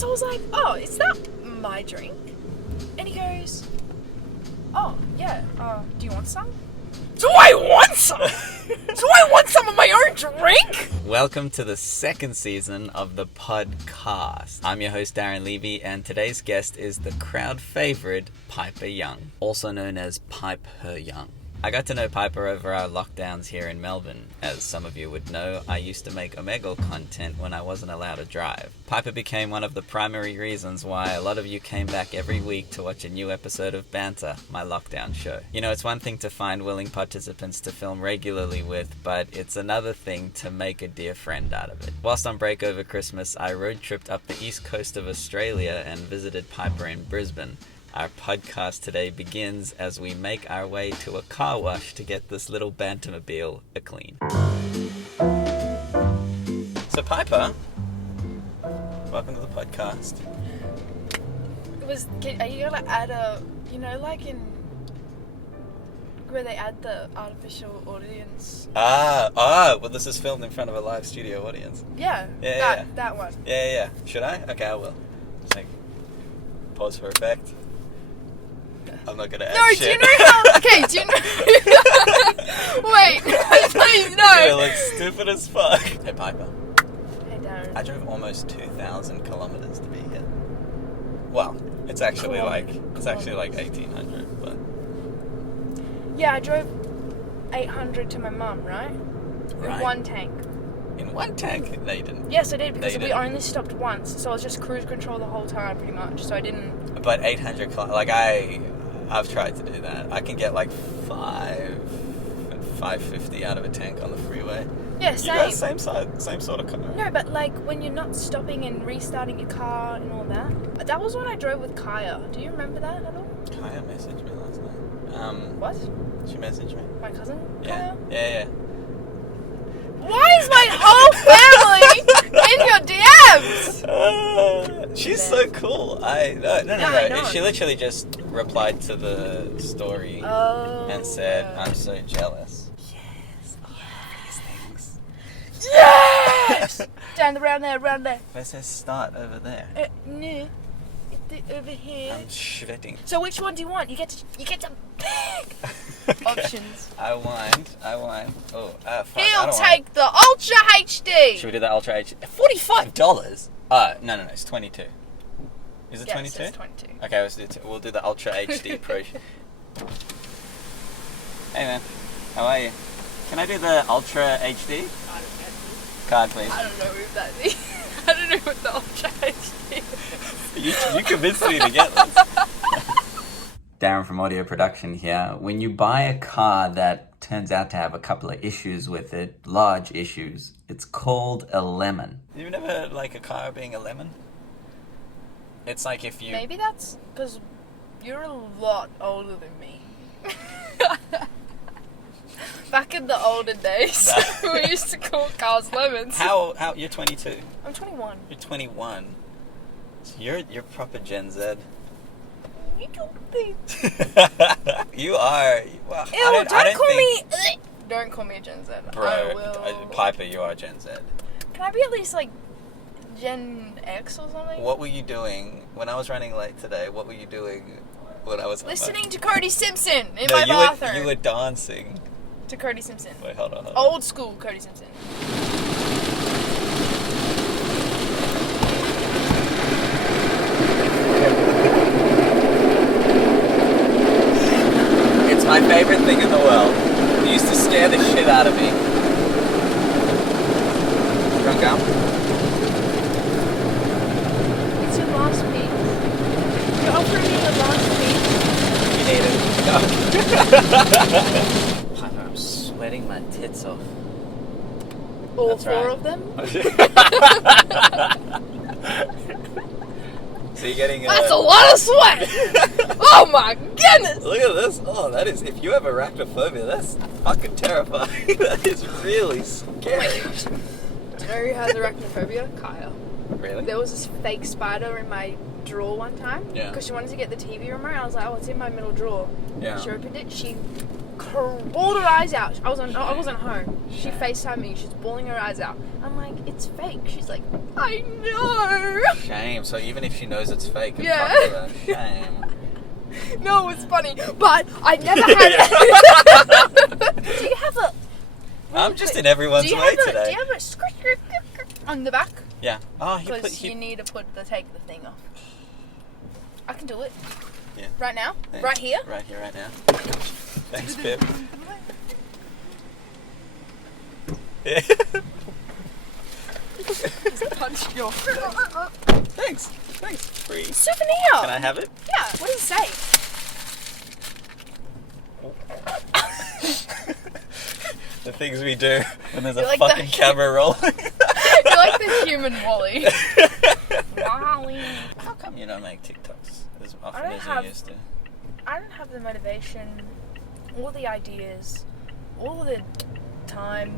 So I was like, oh, is that my drink? And he goes, oh, yeah, do you want some? Do I want some? Do I want some of my own drink? Welcome to the second season of the podCARst. I'm your host, Darren Levy, and today's guest is the crowd favorite, Piper Young, also known as Piper Young. I got to know Piper over our lockdowns here in Melbourne. As some of you would know, I used to make Omegle content when I wasn't allowed to drive. Piper became one of the primary reasons why a lot of you came back every week to watch a new episode of Banter, my lockdown show. You know, it's one thing to find willing participants to film regularly with, but it's another thing to make a dear friend out of it. Whilst on break over Christmas, I road tripped up the east coast of Australia and visited Piper in Brisbane. Our podcast today begins as we make our way to a car wash to get this little banter-mobile a clean. So Piper, welcome to the podcast. Are you gonna add a, like in where they add the artificial audience? Well this is filmed in front of a live studio audience. Yeah. That one. Yeah. Should I? Okay, I will. Just like, pause for effect. I'm not gonna add shit. Do you know how... Okay, do you know... Wait, please, no. It looks stupid as fuck. Hey, Piper. Hey, Darren. I drove almost 2,000 kilometers to be here. Well, it's actually like 1,800, but... Yeah, I drove 800 to my mum, right? Right. In one tank. In one tank? No, you didn't. Yes, I did, because we only stopped once, so I was just cruise control the whole time, pretty much, so I didn't... But 800 kilometers, like I've tried to do that. I can get like 550 out of a tank on the freeway. Yeah, same. You got same sort of car. No, but like when you're not stopping and restarting your car and all that. That was when I drove with Kaya. Do you remember that at all? Kaya messaged me last night. What? She messaged me. My cousin? Yeah. Kaya? Yeah. Why is my whole family in your DMs? She's so cool. No. I know. She literally just replied to the story and said, "I'm so jealous." Yes. These things. Yes! Around there. Where says start over there? No. Over here. I'm shredding. So which one do you want? You get to pick Okay. options. I want. Oh, fuck. He'll take the Ultra HD. Should we do the Ultra HD? $45? No, it's 22. Is it 22? Yes, it's 22. Okay, we'll do the Ultra HD Pro. Hey man, how are you? Can I do the Ultra HD? Card, please. I don't know if that is. I don't know what the Ultra HD is. You convinced me to get this. Darren from Audio Production here. When you buy a car that turns out to have a couple of issues with it, large issues, it's called a lemon. You've never heard like a car being a lemon? It's like if you... Maybe that's because you're a lot older than me. Back in the olden days, we used to call cars lemons. How you're 22? I'm 21. You're 21. So you're proper Gen Z. You don't think... You are... Well, Ew, don't call me a Gen Z. Bro, I will... Piper, you are Gen Z. Can I be at least like Gen X or something? What were you doing when I was running late today? What were you doing when I was... Listening to Cody Simpson in my bathroom. You were dancing. To Cody Simpson. Wait, hold on. Old school Cody Simpson. It's my favorite thing in the world. It used to scare the shit out of me. You want gum? It's your last week. You're offering me the last week. You need it. Piper, I'm sweating my tits off. All That's four right. of them? So you're getting That's a lot of sweat! Oh my goodness! Look at this. Oh, that is... If you have arachnophobia, that's fucking terrifying. That is really scary. Do you know who has arachnophobia? Kaya. Really? There was this fake spider in my drawer one time. Yeah. Because she wanted to get the TV remote. I was like, oh, it's in my middle drawer. Yeah. She opened it. She bawled her eyes out. I wasn't home. She FaceTimed me. She's bawling her eyes out. I'm like, it's fake. She's like, I know. Shame. So even if she knows it's fake, it's Yeah. fucked with her. Shame. No, it's funny, but I never had. Do you have a? I'm just in everyone's way today. Do you have a on the back? Yeah. Oh, Because you need to take the thing off. I can do it. Yeah. Right now? Thanks. Right here? Right here, right now. Thanks, Pip. Yeah. Punch your. Thanks. Free. Souvenir. Can I have it? Yeah. What does it say? The things we do when there's You're a like fucking the- camera rolling. You're like the human Wally. Wally. How come you don't make TikToks as I often don't as have- you used to? I don't have the motivation, or the ideas, or the time,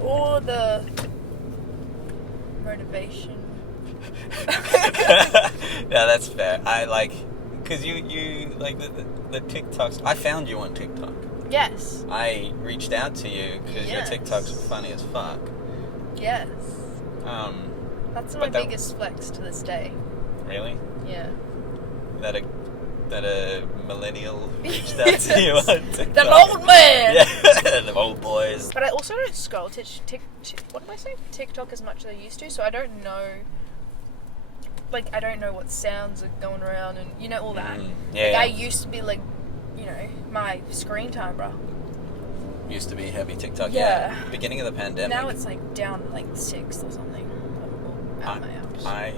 or the motivation. Yeah, that's fair. I like, because you like the TikToks. I found you on TikTok. Yes. I reached out to you because Yes. your TikToks were funny as fuck. Yes. That's my but that- biggest flex to this day. Really? Yeah. That a millennial reached out to you on TikTok. The old man! Yeah, the old boys. But I also don't scroll what am I saying? TikTok as much as I used to, so I don't know. Like, I don't know what sounds are going around and, you know, all that. Yeah, Like, I used to be like, you know, my screen time, bro. Used to be heavy TikTok. Yeah. Beginning of the pandemic. Now it's like down like 6th or something. Out my hours.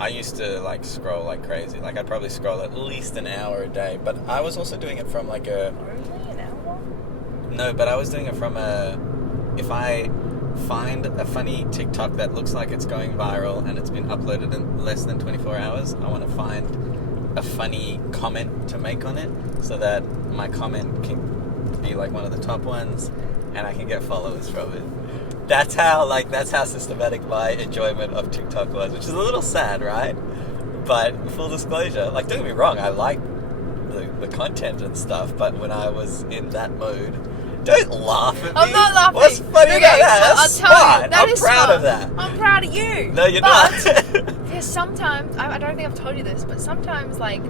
I used to like scroll like crazy. Like I'd probably scroll at least an hour a day. But I was also doing it from like a... Only an hour? No, but I was doing it from a... If I find a funny TikTok that looks like it's going viral and it's been uploaded in less than 24 hours, I want to find a funny comment to make on it so that my comment can be like one of the top ones and I can get followers from it. That's how systematic my enjoyment of TikTok was, which is a little sad, right? But full disclosure, like, don't get me wrong, I like the content and stuff, but when I was in that mode, don't laugh at me. I'm not laughing. What's funny about that? That's I'll tell fine. you. That I'm is proud fun. of that. I'm proud of you. No, you're but, not. Yeah, sometimes, I don't think I've told you this, but sometimes, like,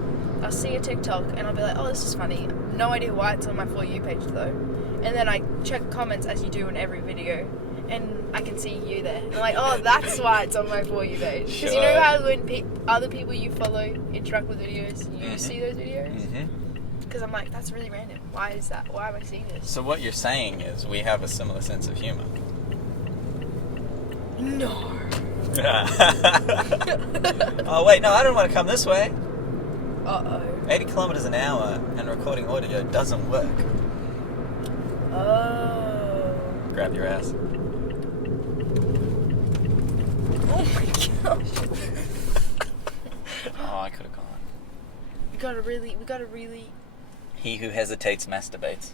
I'll see a TikTok and I'll be like, oh, this is funny. No idea why it's on my For You page, though. And then I check comments, as you do in every video, and I can see you there. And I'm like, oh, that's why it's on my For You page. Because you know how when other people you follow interact with videos, you see those videos? Because I'm like, that's really random. Why is that? Why am I seeing this? So what you're saying is we have a similar sense of humor. No. Oh, wait, no, I don't want to come this way. Uh-oh. 80 kilometers an hour and recording audio doesn't work. Oh. Grab your ass. Oh my gosh. Oh, I could have gone. We gotta really... He who hesitates masturbates.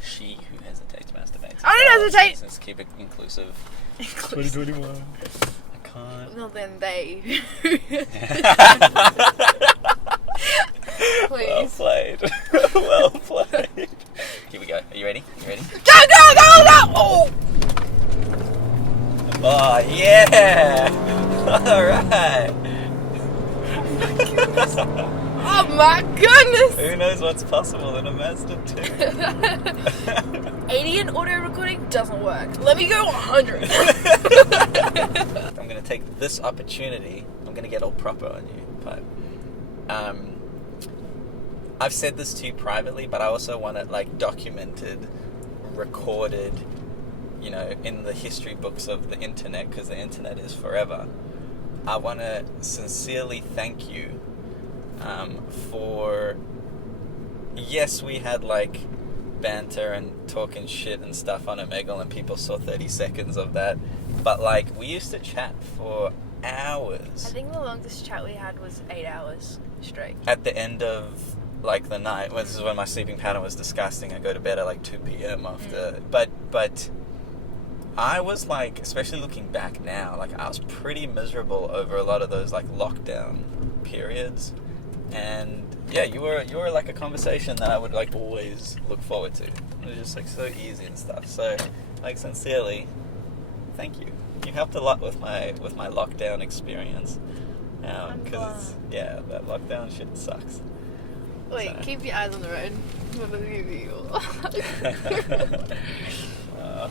She who hesitates masturbates. I don't hesitate! Let's keep it inclusive. 2021. I can't. Well, then they... Well Please. played. Well played. Here we go. Are you ready? Go, go, go, go! Oh! Oh, yeah! Alright. Oh my goodness! Who knows what's possible in a Mazda 2? 80 in audio recording doesn't work. Let me go 100. I'm going to take this opportunity. I'm going to get all proper on you, but I've said this to you privately, but I also want it like documented, recorded, you know, in the history books of the internet, because the internet is forever. I want to sincerely thank you for, yes, we had like banter and talking shit and stuff on Omegle and people saw 30 seconds of that, but like we used to chat for hours. I think the longest chat we had was 8 hours straight. At the end of like the night, this is when my sleeping pattern was disgusting. I go to bed at like 2 p.m. after, but I was like, especially looking back now, like I was pretty miserable over a lot of those like lockdown periods, and yeah, you were like a conversation that I would like always look forward to. It was just like so easy and stuff. So like sincerely, thank you. You helped a lot with my lockdown experience. Because yeah, that lockdown shit sucks. Wait, So. keep your eyes on the road.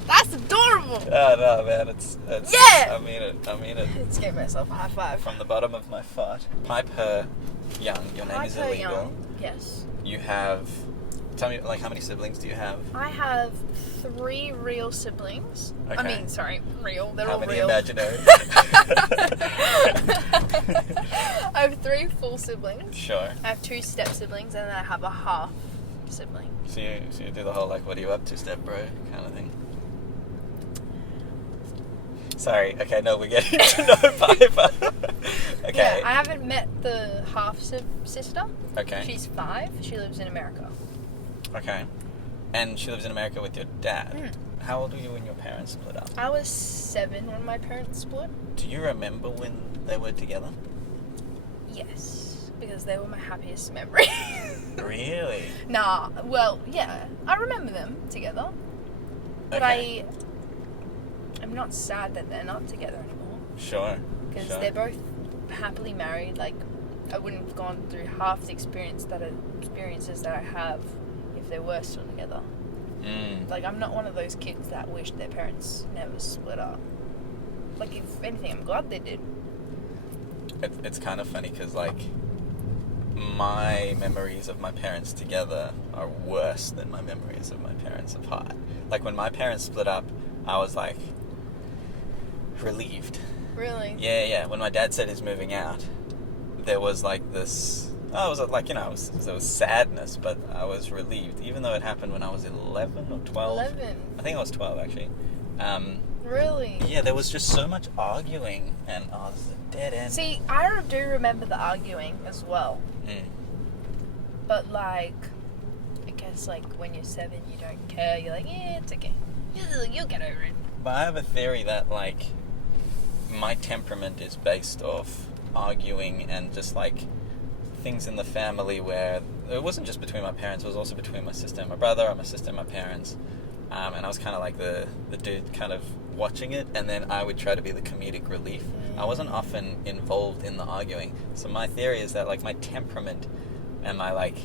That's adorable. Oh no, man, it's Yeah! I mean it. Let's give myself a high five. From the bottom of my heart. Pipe her young. Your name is Piper illegal. Young. Yes. You have. Tell me, like, how many siblings do you have? I have 3 real siblings. Okay. I mean, sorry, real. They're How all many real. imaginary? I have 3 full siblings. Sure. I have 2 step siblings, and then I have a half sibling. So you do the whole like, what are you up to, step bro, kind of thing. Sorry. Okay, no, we're getting to know Piper. Okay. Yeah, I haven't met the half sister. Okay. She's 5. She lives in America. Okay. And she lives in America with your dad. Mm. How old were you when your parents split up? I was 7 when my parents split. Do you remember when they were together? Yes, because they were my happiest memory. Really? Nah, well, yeah, I remember them together. But Okay. I'm not sad that they're not together anymore. Sure. Because Sure. they're both happily married. Like, I wouldn't have gone through half the experiences that I have if they were still together. Mm. Like, I'm not one of those kids that wish their parents never split up. Like, if anything, I'm glad they did. It's kind of funny because, like, my memories of my parents together are worse than my memories of my parents apart. Like, when my parents split up, I was, like, relieved. Really? Yeah. When my dad said he's moving out, there was, like, this... I was, like, there was sadness, but I was relieved. Even though it happened when I was 11 or 12. 11? I think I was 12, actually. Really? Yeah, there was just so much arguing, and, this is a dead end. See, I do remember the arguing as well. Mm. But, like, I guess, like, when you're 7, you don't care. You're like, yeah, it's okay. You'll get over it. But I have a theory that, like, my temperament is based off arguing and just, like, things in the family where it wasn't just between my parents, it was also between my sister and my brother, or my sister and my parents. And I was kind of like the dude kind of watching it, and then I would try to be the comedic relief. I wasn't often involved in the arguing. So my theory is that, like, my temperament and my, like,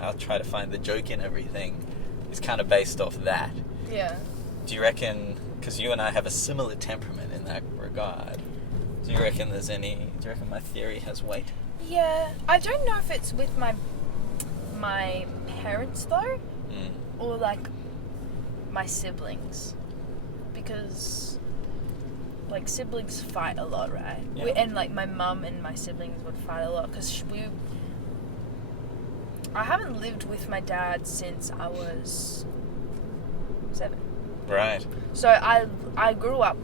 I'll try to find the joke in everything is kind of based off that. Yeah. Do you reckon, because you and I have a similar temperament in that regard, do you reckon my theory has weight? Yeah. I don't know if it's with my parents, though, or, like, my siblings. Because, like, siblings fight a lot, right? Yeah. And, like, my mum and my siblings would fight a lot because I haven't lived with my dad since I was 7. Right. So I grew up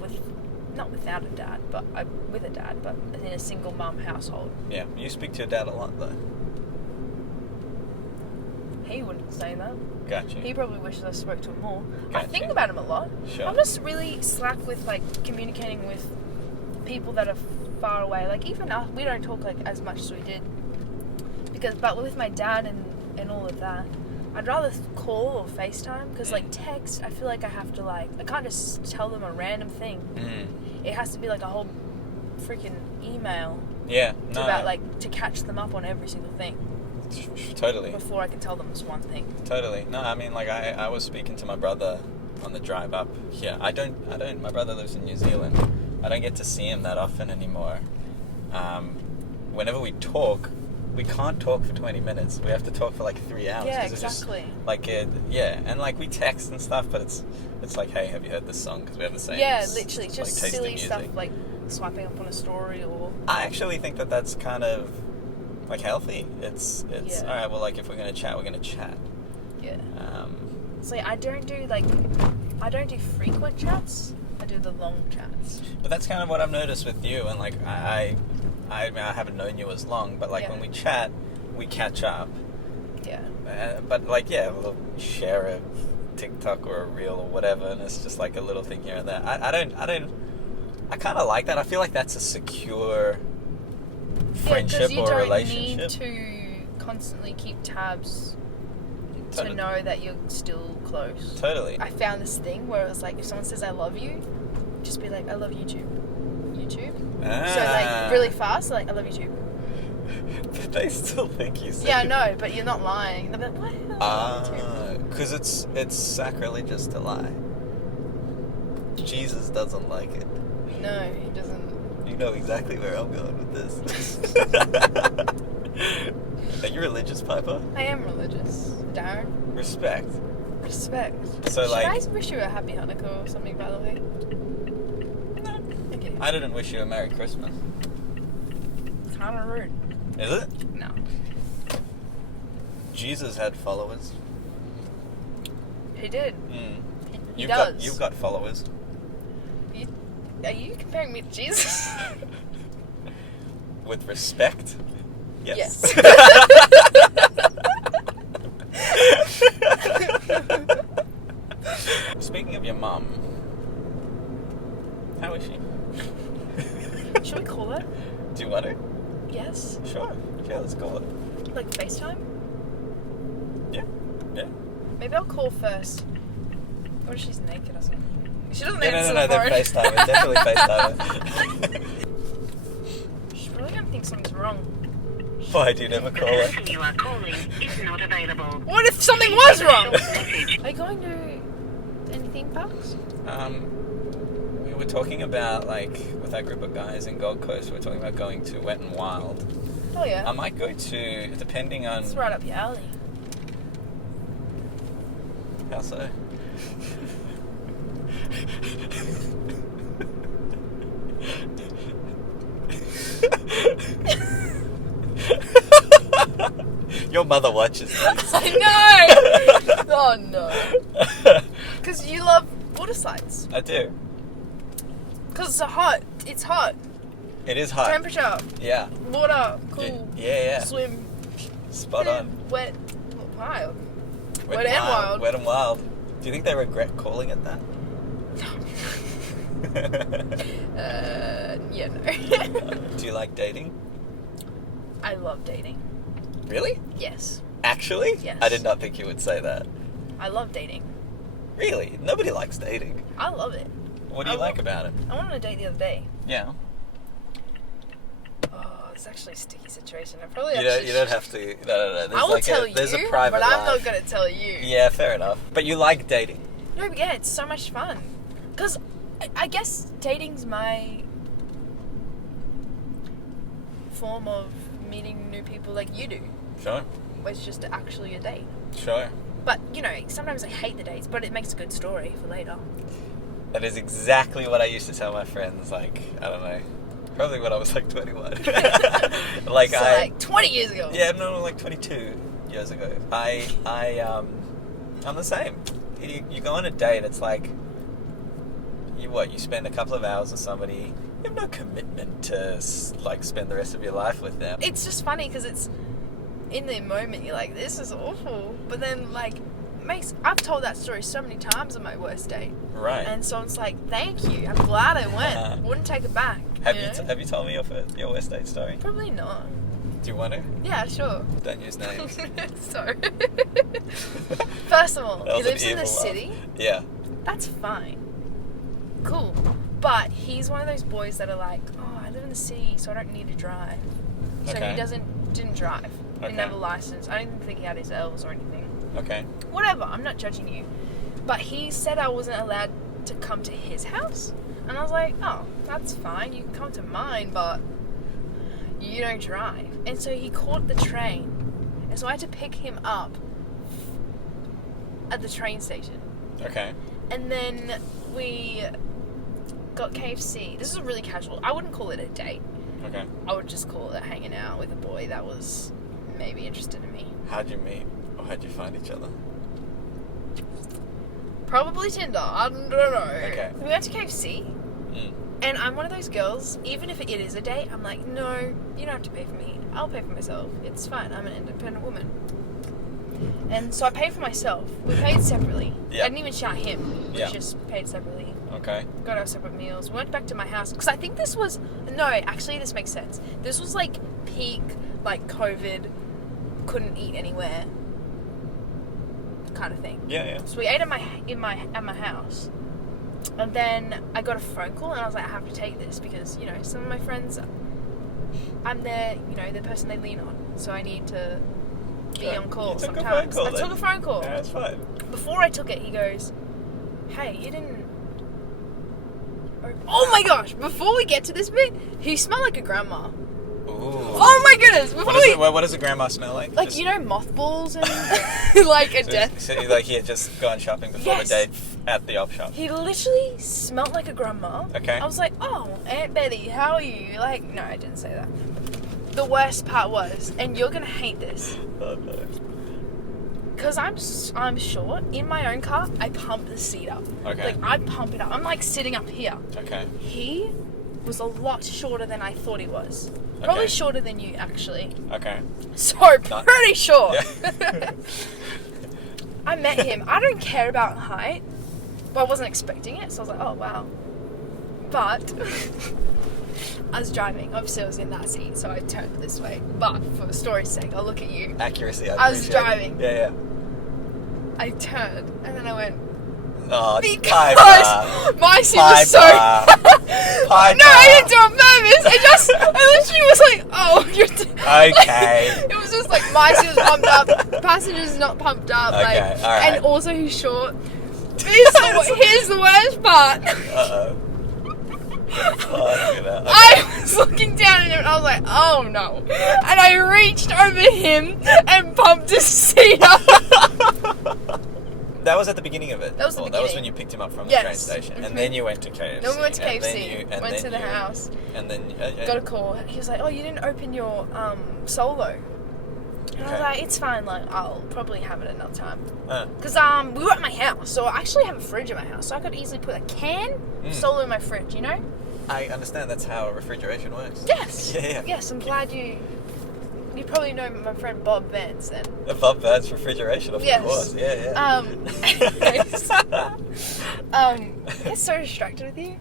not without a dad, but with a dad, but in a single mum household. Yeah. You speak to your dad a lot, though. He wouldn't say that. Gotcha. He probably wishes I spoke to him more. I Gotcha. think about him a lot. Sure. I'm just really slack with, like, communicating with people that are far away. Like, even us, we don't talk, like, as much as we did. But with my dad and all of that, I'd rather call or FaceTime, because, like, text, I feel like I have to, like, I can't just tell them a random thing. It has to be, like, a whole freaking email. Yeah. No. About, like, to catch them up on every single thing. Totally. Before I can tell them this one thing. Totally. No, I mean, like, I was speaking to my brother on the drive up here. My brother lives in New Zealand. I don't get to see him that often anymore. Whenever we talk, we can't talk for 20 minutes. We have to talk for, like, 3 hours. Yeah, 'cause it's exactly. Just, like, and, like, we text and stuff, but it's like, hey, have you heard this song? Because we have the same. Yeah, literally. Just like, taste in silly music. stuff, like swiping up on a story or... I actually think that that's kind of, like, healthy. It's Yeah. all right, well, like, if we're going to chat, we're going to chat. Yeah. So I don't do frequent chats. I do the long chats. But that's kind of what I've noticed with you, and, like, I haven't known you as long, but, like, Yeah. when we chat, we catch up. Yeah. But, like, yeah, we'll share a TikTok or a reel or whatever, and it's just, like, a little thing here and there. I kind of like that. I feel like that's a secure friendship you or don't relationship. need to constantly keep tabs Totally. to know that you're still close. Totally. I found this thing where it was like, if someone says I love you, just be like, I love YouTube. So like really fast, like I love YouTube. But they still think you said Yeah, I know, but you're not lying. They'll be like, what? Because it's sacrilegious to lie. Jesus doesn't like it. No, he doesn't. You know exactly where I'm going with this. Are you religious, Piper? I am religious, Darren. Respect. Respect. So, Should like- I wish you a happy Hanukkah or something, by the way? No. Okay. I didn't wish you a Merry Christmas. Kind of rude. Is it? No. Jesus had followers. He did. He You've does. You've got followers. Are you comparing me to Jesus? With respect. Yes. Speaking of your mum, how is she? Should we call her? Do you want to? Yes. Sure. Yeah, let's call it. Like FaceTime? Yeah. Yeah. Maybe I'll call first. What if she's naked or something? She doesn't No, answer they're the phone. FaceTime. Definitely FaceTime. She's really gonna think something's wrong. Why do you never The call her? person you are calling is not available. What if something was wrong? Message. Are you going to any theme parks? We were talking about, like, with our group of guys in Gold Coast, we were talking about going to Wet n Wild. Oh yeah. I might go to, depending on... It's right up your alley. How so? Your mother watches this. I know! Oh no. Because you love water slides. I do. Because it's hot. It's hot. It is hot. Temperature. Yeah. Water. Cool. Yeah. Swim. Spot on. Wet. Wild. Wet Wet and wild. Wet and Wild. Do you think they regret calling it that? Yeah, no. Do you like dating? I love dating. Really? Yes. Actually? Yes. I did not think you would say that. I love dating. Really? Nobody likes dating. I love it. What do you like about it? I went on a date the other day. Yeah. Oh, it's actually a sticky situation. I probably You don't have to. No. I will tell you, There's a private but I'm not life. going to tell you. Yeah, fair enough. But you like dating. No, but yeah, it's so much fun. Because I guess dating's my form of meeting new people like you do. Sure. Where it's just actually a date. Sure. But, you know, sometimes I hate the dates, but it makes a good story for later. That is exactly what I used to tell my friends, like, I don't know, probably when I was like 21. Like, So, like 20 years ago. Yeah, no, like 22 years ago. I'm the same. You go on a date, it's like, you spend a couple of hours with somebody, you have no commitment to, like, spend the rest of your life with them. It's just funny because it's in the moment you're like, this is awful. But then, like, I've told that story so many times on my worst date. Right. And so it's like, thank you. I'm glad I went. Wouldn't take it back. Have know? you told me your worst date story? Probably not. Do you want to? Yeah, sure. Don't use names. Sorry. First of all, That he was an lives in the evil laugh. city. Yeah. That's fine. Cool. But he's one of those boys that are like, oh, I live in the city, so I don't need to drive. So Okay. he didn't drive. He Okay. didn't have a license. I don't even think he had his L's or anything. Okay. Whatever, I'm not judging you. But he said I wasn't allowed to come to his house. And I was like, oh, that's fine. You can come to mine, but you don't drive. And so he caught the train. And so I had to pick him up at the train station. Okay. And then we got KFC. This is really casual. I wouldn't call it a date. Okay. I would just call it hanging out with a boy that was maybe interested in me. How'd you meet? Or how'd you find each other? Probably Tinder. I don't know. Okay. We went to KFC. Mm. And I'm one of those girls, even if it is a date, I'm like, no, you don't have to pay for me. I'll pay for myself. It's fine. I'm an independent woman. And so I paid for myself. We paid separately. Yeah. I didn't even shout him. Yeah. We just paid separately. Okay. Got our separate meals. We went back to my house because I think this was actually this makes sense. This was like peak like COVID, couldn't eat anywhere kind of thing. Yeah. So we ate at my house, and then I got a phone call and I was like, I have to take this because some of my friends, I'm the person they lean on, so I need to be on call You took a sometimes. phone call, I took a phone call. Yeah, that's fine. Before I took it, he goes, "Hey, you didn't." Oh my gosh! Before we get to this bit, he smelled like a grandma. Ooh. Oh my goodness! What does a grandma smell like? Like mothballs and like a death. So like he had just gone shopping before the date at the op shop. He literally smelled like a grandma. Okay. I was like, "Oh, Aunt Betty, how are you?" Like, no, I didn't say that. The worst part was, and you're gonna hate this. Oh no. Because I'm short, in my own car, I pump the seat up. Okay. Like, I pump it up. I'm, like, sitting up here. Okay. He was a lot shorter than I thought he was. Probably Okay. shorter than you, actually. Okay. So, pretty short. Yeah. I met him. I don't care about height. Well, I wasn't expecting it, so I was like, oh, wow. But I was driving. Obviously, I was in that seat, so I turned this way. But for the story's sake, I'll look at you. Accuracy. I was driving. Yeah. I turned, and then I went, Oh, because my seat was so... Piper. No, I didn't do it on purpose. I literally was like, oh, you're... Okay. It was just like my seat was pumped up, passenger's not pumped up. Okay, like, alright. And also he's short. Here's the worst part. Uh-oh. I was looking down at him and I was like, oh no. And I reached over him and pumped his seat up. That was at the beginning of it. That was the That was beginning. when you picked him up from the Yes. train station. Mhm. And then you went to KFC. Then we went to And then KFC, you- and went then to the you- house, And then... got a call. He was like, oh, you didn't open your solo. And I was Okay. like, it's fine, like, I'll probably have it another time. Uh, Because we were at my house, so I actually have a fridge at my house, so I could easily put a can of solo in my fridge, you know? I understand that's how refrigeration works. Yes! Yeah. Yes, I'm glad you probably know my friend Bob Vance then. Above bird's refrigeration, of Yes. course. Yeah. Anyways, I get so distracted with you.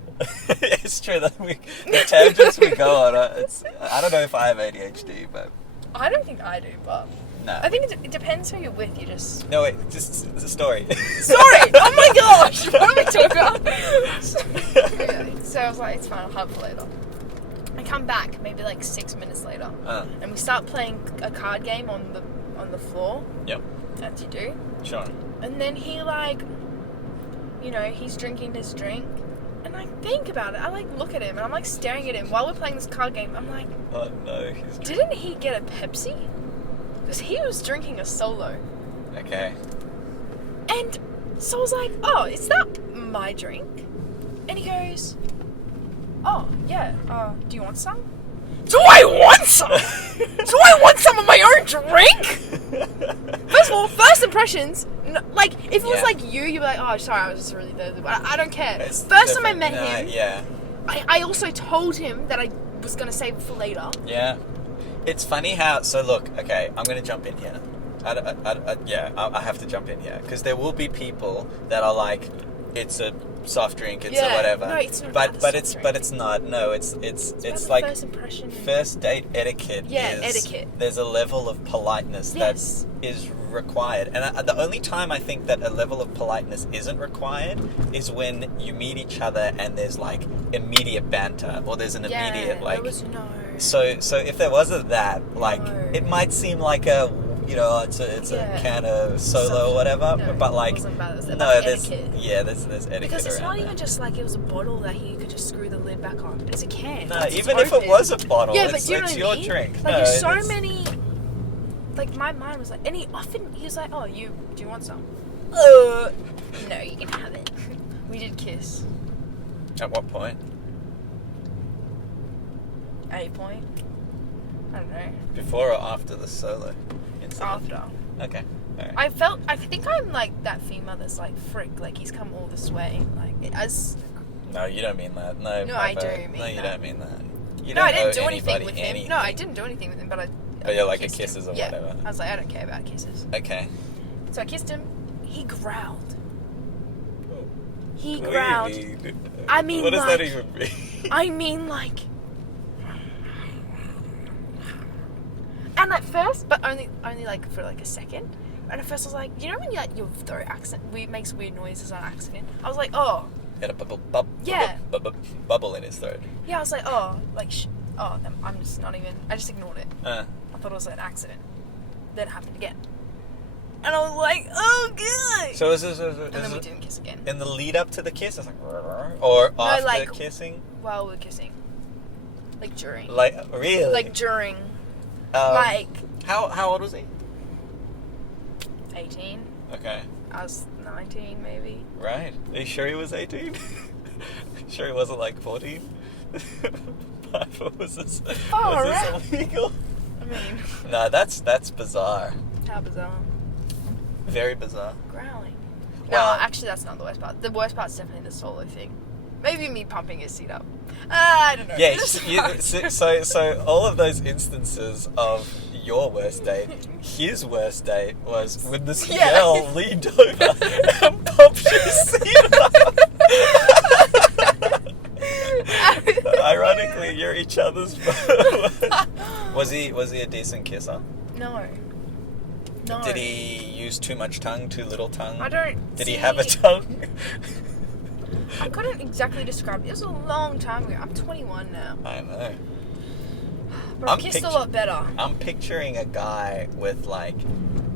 It's true that the tangents we go on. I don't know if I have ADHD, but I don't think I do, but no. I think it depends who you're with. You just No, wait, just it's a story. sorry. Oh my gosh, what are we talking about? Yeah, so I was like, it's fine. I'll have it later. I come back maybe like 6 minutes later, and we start playing a card game on the floor. Yep. As you do. Sure. And then he he's drinking his drink. And I think about it. I look at him and I'm like staring at him while we're playing this card game. I'm like, Oh no, he's didn't he get a Pepsi? Because he was drinking a solo. okay. And so I was like, oh, is that my drink? And he goes, oh, yeah, do you want some? Do I want some? Do I want some of my own drink? First of all, first impressions, like, if it was like you'd be like, oh, sorry, I was just really thirsty. But I don't care. It's First time I different. met No, him, yeah. I also told him that I was going to save it for later. Yeah. It's funny how... So look, okay, I'm going to jump in here. I have to jump in here. Because there will be people that are like, it's a soft drink, it's a whatever. No, it's not but about but the it's soft but drink. it's not. No, it's about like the first impression. first date etiquette. Yeah, is, etiquette. There's a level of politeness Yes. that is required, and the only time I think that a level of politeness isn't required is when you meet each other and there's like immediate banter or there's an immediate like. There was no. So if there wasn't that, like No. it might seem like a it's a can of solo or whatever, No, but like it wasn't about that. It was about no, the there's etiquette. there's etiquette Because it's around not even that. just like it was a bottle that you could just screw the lid back on. It's a can. No, Once it's even if it open- was a bottle, Yeah, it's, but do you know it's what your I mean? drink. Like No, there's so it's- many. Like my mind was like, and he was like, oh, do you want some? No, you can have it. We did kiss. At what point? A point. I don't know. Before or after the solo incident? After. Okay. Alright. I think I'm like that female that's like, frick, like he's come all this way. Like, as. No, you don't mean that. No, No, I Papa. do mean No, you that. don't mean that. You No, don't I didn't owe do anything anybody with him. anything. No, I didn't do anything with him, but I. But yeah, like a kissed kisses him. or Yeah. whatever. I was like, I don't care about kisses. Okay. So I kissed him. He growled. He What growled. do you mean? I mean, what does like, that even mean? I mean, like... And at first, but only like for like a second. And at first I was like, you know when you like your throat makes weird noises on accident? I was like, oh. Had a bubble in his throat. Yeah, I was like, oh, like, I'm just not even, I just ignored it. I thought it was an accident. Then it happened again. And I was like, oh, good. So is this... And then we didn't kiss again. In the lead up to the kiss, it's like... Or after like, kissing? While we were kissing. Like during. Like, really? Like during. How old was he? 18. Okay. I was 19, maybe. Right. Are you sure he was 18? Sure he wasn't like 14? Was this illegal? I mean... No, that's bizarre. How bizarre. Very bizarre. Growling. Well, no, actually that's not the worst part. The worst part's definitely the solo thing. Maybe me pumping his seat up. I don't know. Yeah, so all of those instances of your worst date, his worst date was when this girl leaned over and pumped your seat up. Ironically, you're each other's. Was he a decent kisser? No. Did he use too much tongue, too little tongue? I don't. Did he have a tongue? I couldn't exactly describe it. It was a long time ago. I'm 21 now. I know. But I've kissed a lot better. I'm picturing a guy with like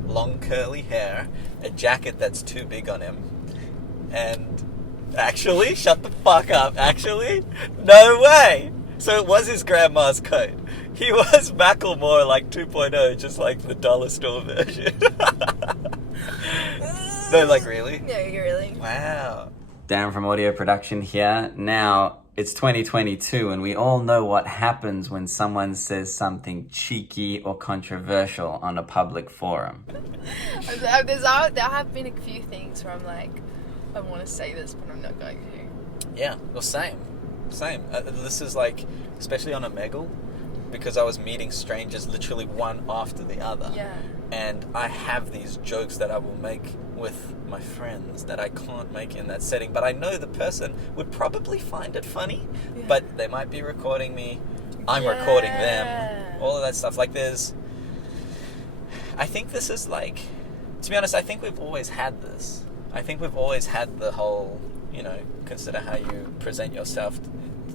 long curly hair, a jacket that's too big on him, and actually, shut the fuck up. Actually, no way. So it was his grandma's coat. He was Macklemore like 2.0, just like the dollar store version. No, like really? No, really. Wow. Darren from Audio Production here. Now, it's 2022 and we all know what happens when someone says something cheeky or controversial on a public forum. There have been a few things where I'm like, I want to say this, but I'm not going to. Yeah, well, same. This is like, especially on Omegle, because I was meeting strangers literally one after the other. Yeah. And I have these jokes that I will make with my friends that I can't make in that setting, but I know the person would probably find it funny, but they might be recording me, I'm recording them, all of that stuff. Like I think this is like, to be honest, I think we've always had this. I think we've always had the whole, consider how you present yourself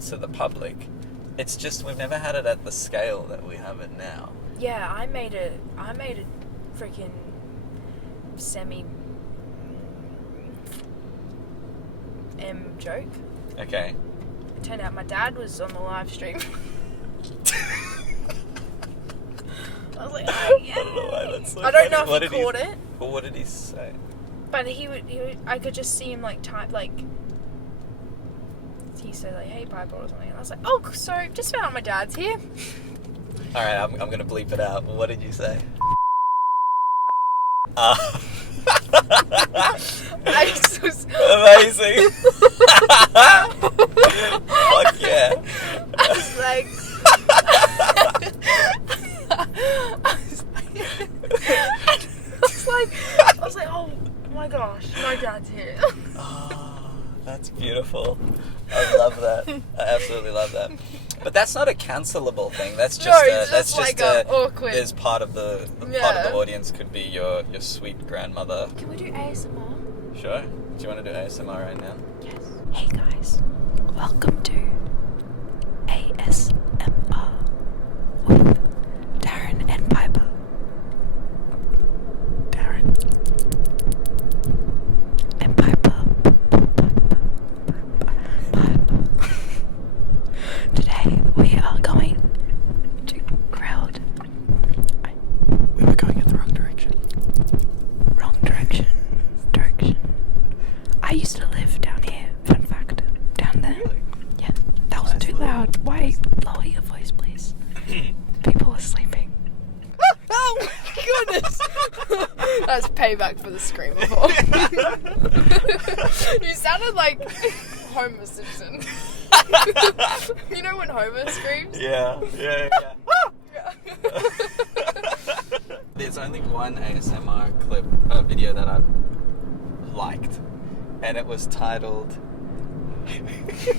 to the public. It's just we've never had it at the scale that we have it now. Yeah, I made a freaking M joke. Okay. It turned out my dad was on the live stream. I was like, oh yeah. I don't know why that's so I don't funny. know if he caught it. Well, what did he say? But he would, I could just see him type, he said hey Piper or something, and I was like, oh, so just found out my dad's here. Alright, I'm gonna bleep it out. What did you say? Amazing. Fuck yeah. I was like, oh my gosh, my dad's here. Oh, that's beautiful. I love that. I absolutely love that. But that's not a cancelable thing. That's just awkward. There's part of the part of the audience could be your sweet grandmother. Can we do ASMR? Sure. Do you want to do ASMR right now? Yes. Hey guys, welcome to ASMR with Darren and Piper. Darren and Piper. Today we are going to crowd. We were going in the wrong direction. Wrong direction. I used to live down here. Fun fact. Down there. Really? Yeah. That was too loud. Why? Lower your voice, please. People are sleeping. Oh my goodness! That's payback for the scream before. You sounded like Homer Simpson. You know when Homer screams? Yeah. There's only one ASMR video that I've liked, and it was titled...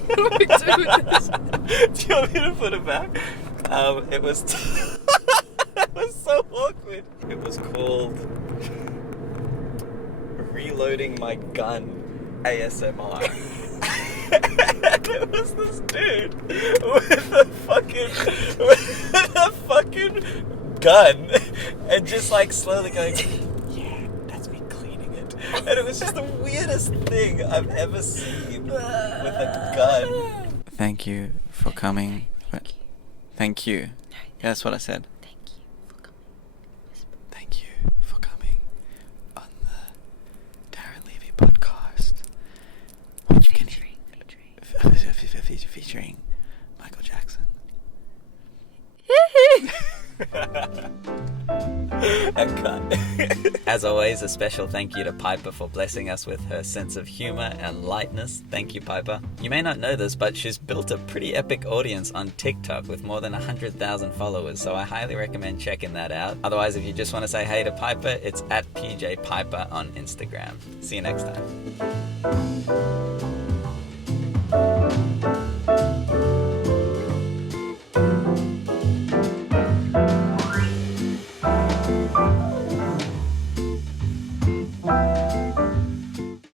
What do we do with this? Do you want me to put it back? It was... It was so awkward. It was called... Reloading My Gun ASMR. And it was this dude with a fucking gun and just like slowly going, yeah, that's me cleaning it. And it was just the weirdest thing I've ever seen with a gun. Thank you for coming. Thank you. Yeah, that's what I said. Thank you for coming on the Darren Levy podcast. What you can featuring Michael Jackson. And cut. As always, a special thank you to Piper for blessing us with her sense of humour and lightness. Thank you, Piper. You may not know this, but she's built a pretty epic audience on TikTok with more than 100,000 followers, so I highly recommend checking that out. Otherwise, if you just want to say hey to Piper, it's at PJ Piper on Instagram. See you next time.